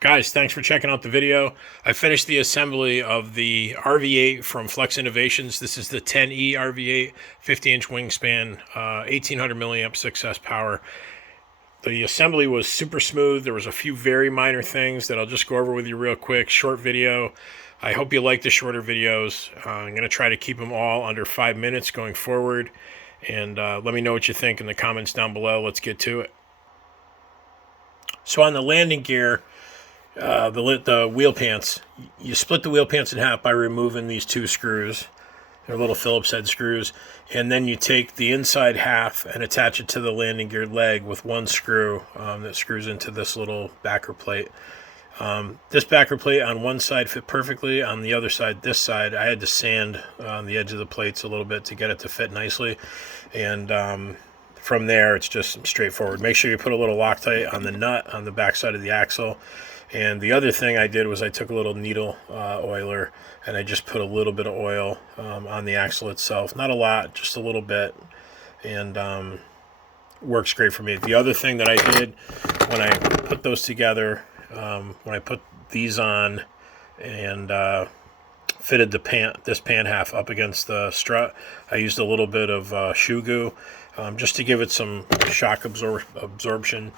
Guys, thanks for checking out the video. I finished the assembly of the RV-8 from Flex Innovations. This is the 10E RV-8, 50-inch wingspan, 1800 milliamp 6S power. The assembly was super smooth. There was a few very minor things that I'll just go over with you real quick. Short video. I hope you like the shorter videos. I'm going to try to keep them all under 5 minutes going forward. And let me know what you think in the comments down below. Let's get to it. So on the landing gear, the wheel pants, you split the wheel pants in half by removing these two screws. They're little Phillips head screws, and then you take the inside half and attach it to the landing gear leg with one screw that screws into this little backer plate. This backer plate on one side fit perfectly. On the other side, this side, I had to sand on the edge of the plates a little bit to get it to fit nicely, and from there it's just straightforward. Make sure you put a little Loctite on the nut on the back side of the axle. And the other thing I did was I took a little needle oiler and I just put a little bit of oil on the axle itself. Not a lot, just a little bit. And works great for me. The other thing that I did when I put those together, when I put these on and fitted this pan half up against the strut, I used a little bit of shoe goo just to give it some shock absorption,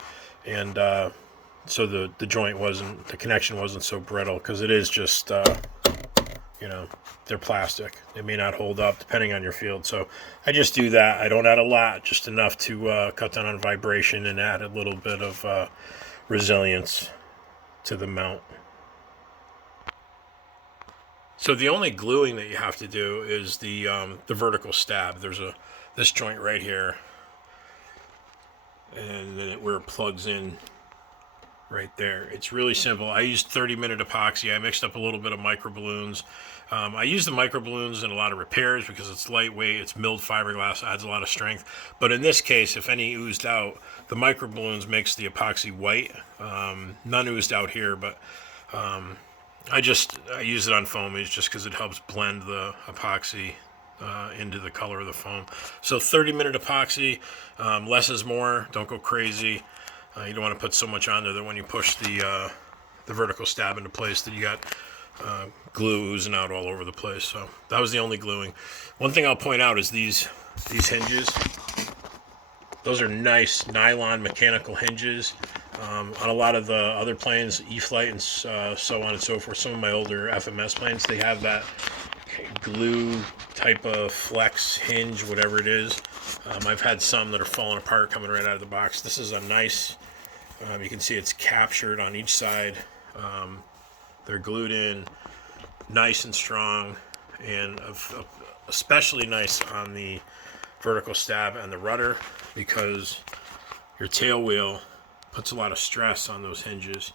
and so the connection wasn't so brittle, because it is just they're plastic. They may not hold up depending on your field. So I just do that. I don't add a lot, just enough to cut down on vibration and add a little bit of resilience to the mount. So the only gluing that you have to do is the vertical stab. There's this joint right here, and then where it plugs in right there. It's really simple. I used 30-minute epoxy. I mixed up a little bit of micro balloons. I use the micro balloons in a lot of repairs because it's lightweight, it's milled fiberglass, adds a lot of strength. But in this case, if any oozed out, the micro balloons makes the epoxy white. None oozed out here, but I use it on foamage just because it helps blend the epoxy into the color of the foam. So 30-minute epoxy, less is more. Don't go crazy. You don't want to put so much on there that when you push the vertical stab into place that you got glue oozing out all over the place. So that was the only gluing. One thing I'll point out is these hinges. Those are nice nylon mechanical hinges. On a lot of the other planes, E-Flight and so on and so forth, some of my older FMS planes, they have that glue type of flex hinge, whatever it is. I've had some that are falling apart coming right out of the box. This is a nice, you can see it's captured on each side. They're glued in nice and strong, and especially nice on the vertical stab and the rudder, because your tail wheel puts a lot of stress on those hinges,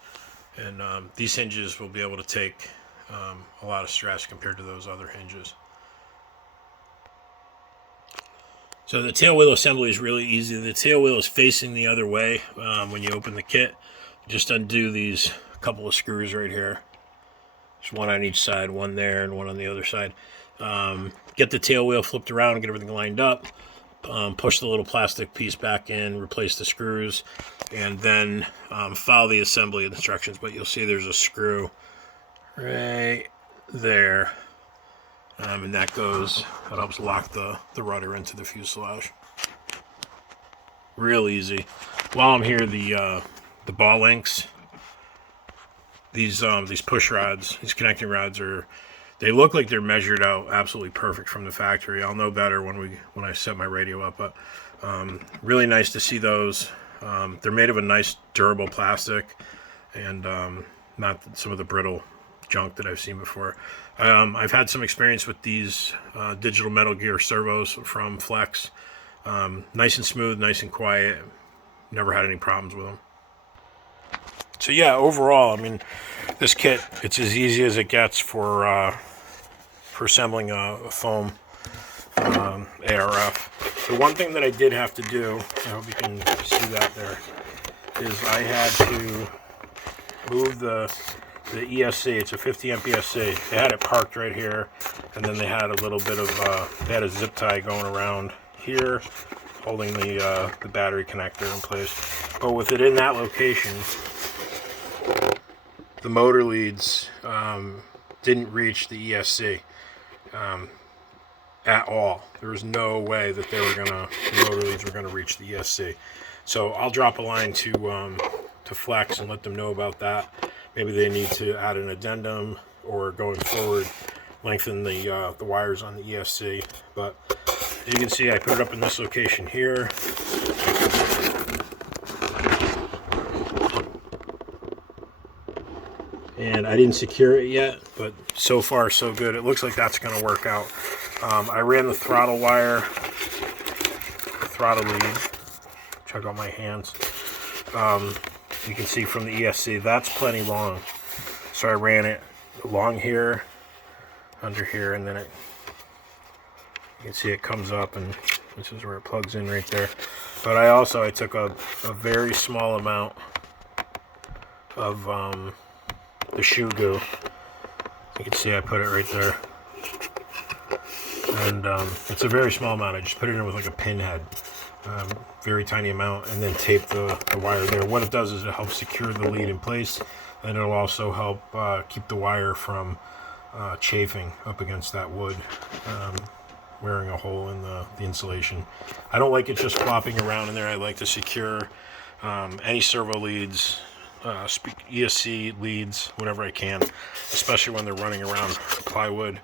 and these hinges will be able to take a lot of stress compared to those other hinges. So the tail wheel assembly is really easy. The tail wheel is facing the other way when you open the kit. Just undo these couple of screws right here. There's one on each side, one there and one on the other side. Get the tail wheel flipped around and get everything lined up. Push the little plastic piece back in, replace the screws, and then follow the assembly instructions. But you'll see there's a screw right there. And that helps lock the rudder into the fuselage. Real easy. While I'm here, the ball links, these push rods, these connecting rods they look like they're measured out absolutely perfect from the factory. I'll know better when I set my radio up, but really nice to see those. They're made of a nice durable plastic, and not some of the brittle junk that I've seen before. I've had some experience with these digital metal gear servos from Flex. Nice and smooth, nice and quiet. Never had any problems with them. So yeah, overall, I mean, this kit, it's as easy as it gets for assembling a foam ARF. The one thing that I did have to do, I hope you can see that there, is I had to move the ESC. It's a 50 amp ESC. They had it parked right here, and then they had a little bit of they had a zip tie going around here, holding the battery connector in place. But with it in that location, the motor leads didn't reach the ESC at all. There was no way that the motor leads were gonna reach the ESC. So I'll drop a line to Flex and let them know about that. Maybe they need to add an addendum, or going forward, lengthen the wires on the ESC. But as you can see, I put it up in this location here. And I didn't secure it yet, but so far so good. It looks like that's going to work out. I ran the throttle wire, throttle lead. Check out my hands. You can see from the ESC, that's plenty long. So I ran it along here, under here, and then you can see it comes up, and this is where it plugs in right there. But I took a very small amount of the shoe goo. You can see I put it right there. And it's a very small amount. I just put it in with like a pinhead. Very tiny amount, and then tape the wire there. What it does is it helps secure the lead in place, and it'll also help keep the wire from chafing up against that wood, wearing a hole in the insulation. I don't like it just flopping around in there. I like to secure any servo leads, ESC leads, whatever I can, especially when they're running around plywood.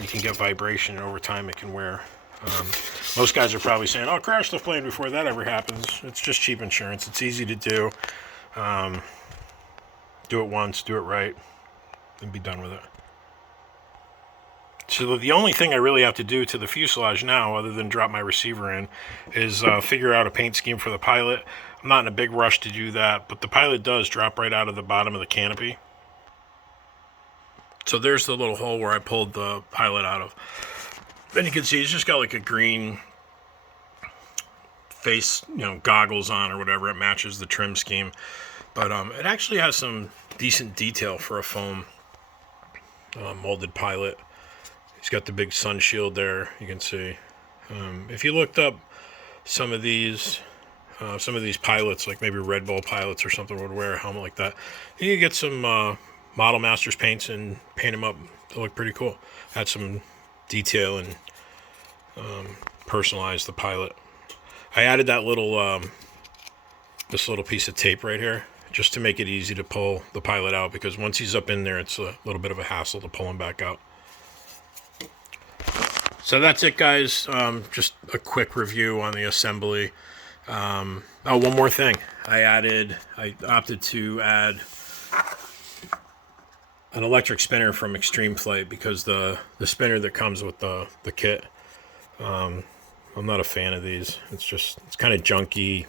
You can get vibration, and over time it can wear. Most guys are probably saying, "Oh, crash the plane before that ever happens." It's just cheap insurance. It's easy to do. Do it once, do it right, and be done with it. So the only thing I really have to do to the fuselage now, other than drop my receiver in, is figure out a paint scheme for the pilot. I'm not in a big rush to do that, but the pilot does drop right out of the bottom of the canopy. So there's the little hole where I pulled the pilot out of. Then you can see he's just got like a green face, goggles on or whatever. It matches the trim scheme. But it actually has some decent detail for a foam molded pilot. He's got the big sun shield there, you can see. If you looked up some of these pilots, like maybe Red Bull pilots or something would wear a helmet like that, you could get some Model Masters paints and paint them up to look pretty cool. Add some detail and personalize the pilot. I added that little this little piece of tape right here just to make it easy to pull the pilot out, because once he's up in there, it's a little bit of a hassle to pull him back out. So that's it, guys. Just a quick review on the assembly. Oh, one more thing. I opted to add an electric spinner from Extreme Flight, because the spinner that comes with the kit, I'm not a fan of these. It's kind of junky.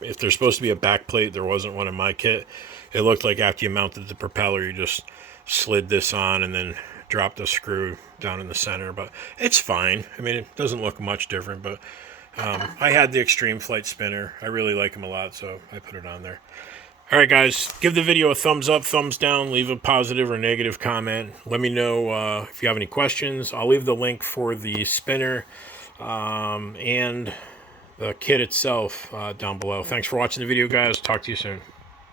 If there's supposed to be a backplate, there wasn't one in my kit. It looked like after you mounted the propeller, you just slid this on and then dropped a screw down in the center, but it's fine. I mean, it doesn't look much different, but I had the Extreme Flight spinner. I really like them a lot, so I put it on there. All right, guys, give the video a thumbs up, thumbs down, leave a positive or negative comment. Let me know if you have any questions. I'll leave the link for the spinner and the kit itself down below. Thanks for watching the video, guys. Talk to you soon.